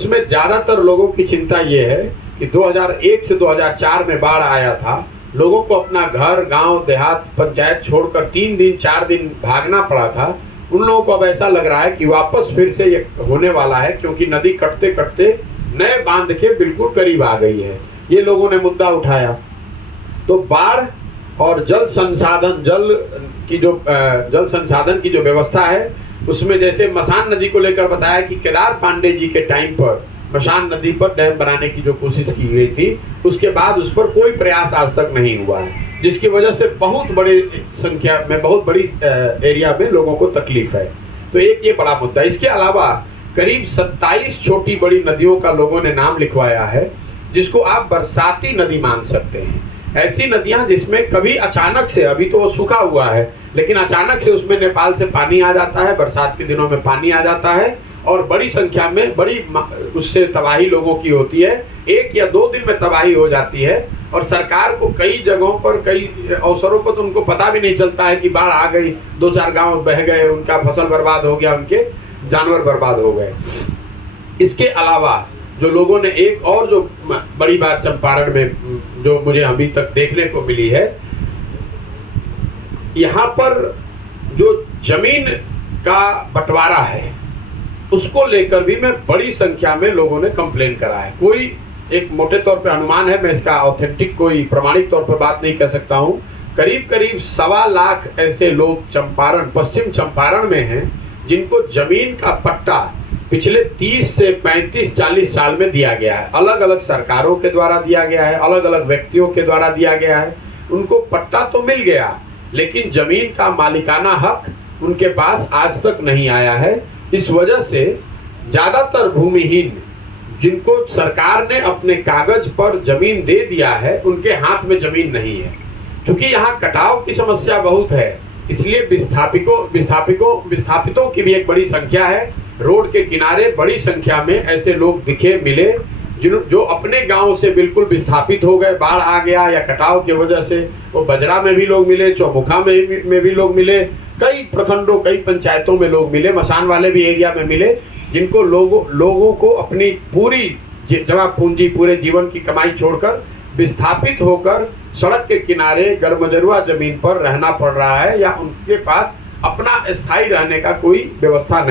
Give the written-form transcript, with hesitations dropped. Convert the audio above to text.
उसमें ज़्यादातर लोगों की चिंता ये है कि 2001 से 2004 में बाढ़ आया था। लोगों को अपना घर, गांव, देहात, पंचायत छोड़कर 3 दिन 4 दिन भागना पड़ा था। उन लोगों को अब ऐसा लग रहा है कि वापस फिर से ये होने वाला है, क्योंकि नदी कटते कटते नए बांध के बिल्कुल करीब आ गई है। ये लोगों ने मुद्दा उठाया। तो बाढ़ और जल संसाधन की जो व्यवस्था है, उसमें जैसे मसान नदी को लेकर बताया कि केदार पांडे जी के टाइम पर मसान नदी पर डैम बनाने की जो कोशिश की गई थी, उसके बाद उस पर कोई प्रयास आज तक नहीं हुआ है, जिसकी वजह से बहुत बड़ी संख्या में, बहुत बड़ी एरिया में लोगों को तकलीफ है। तो एक ये बड़ा मुद्दा। इसके अलावा करीब 27 छोटी बड़ी नदियों का लोगों ने नाम लिखवाया है, जिसको आप बरसाती नदी मान सकते हैं। ऐसी नदियां जिसमें कभी अचानक से, अभी तो वो सूखा हुआ है, लेकिन अचानक से उसमें नेपाल से पानी आ जाता है, बरसात के दिनों में पानी आ जाता है और बड़ी संख्या में उससे तबाही लोगों की होती है। 1 या 2 दिन में तबाही हो जाती है और सरकार को कई जगहों पर, कई अवसरों पर तो उनको पता भी नहीं चलता है कि बाढ़ आ गई, 2-4 गांव बह गए, उनका फसल बर्बाद हो गया, उनके जानवर बर्बाद हो गए। इसके अलावा जो लोगों ने एक और जो बड़ी बात चंपारण में जो मुझे अभी तक देखने को मिली है, यहाँ पर जो जमीन का बंटवारा है उसको लेकर भी मैं बड़ी संख्या में लोगों ने कंप्लेन करा है। कोई एक मोटे तौर पे अनुमान है, मैं इसका ऑथेंटिक कोई प्रमाणिक तौर पर बात नहीं कर सकता हूँ, करीब 1.25 लाख ऐसे लोग चंपारण, पश्चिम चंपारण में हैं जिनको जमीन का पट्टा पिछले 30 से 35-40 साल में दिया गया है। अलग अलग सरकारों के द्वारा दिया गया है, अलग अलग व्यक्तियों के द्वारा दिया गया है। उनको पट्टा तो मिल गया, लेकिन जमीन का मालिकाना हक उनके पास आज तक नहीं आया है। इस वजह से ज़्यादातर भूमिहीन जिनको सरकार ने अपने कागज पर जमीन दे दिया है, उनके हाथ में जमीन नहीं है। चूंकि यहाँ कटाव की समस्या बहुत है, इसलिए विस्थापितों की भी एक बड़ी संख्या है। रोड के किनारे बड़ी संख्या में ऐसे लोग मिले जो अपने गांव से बिल्कुल विस्थापित हो गए, बाढ़ आ गया या कटाव की वजह से। वो बजरा में भी लोग मिले, चौमुखा में भी लोग मिले, कई प्रखंडों, कई पंचायतों में लोग मिले, मसान वाले भी एरिया में मिले, जिनको लोगों को अपनी पूरी जमा पूंजी, पूरे जीवन की कमाई छोड़कर विस्थापित होकर सड़क के किनारे गरमजरुआ जमीन पर रहना पड़ रहा है, या उनके पास अपना स्थायी रहने का कोई व्यवस्था नहीं।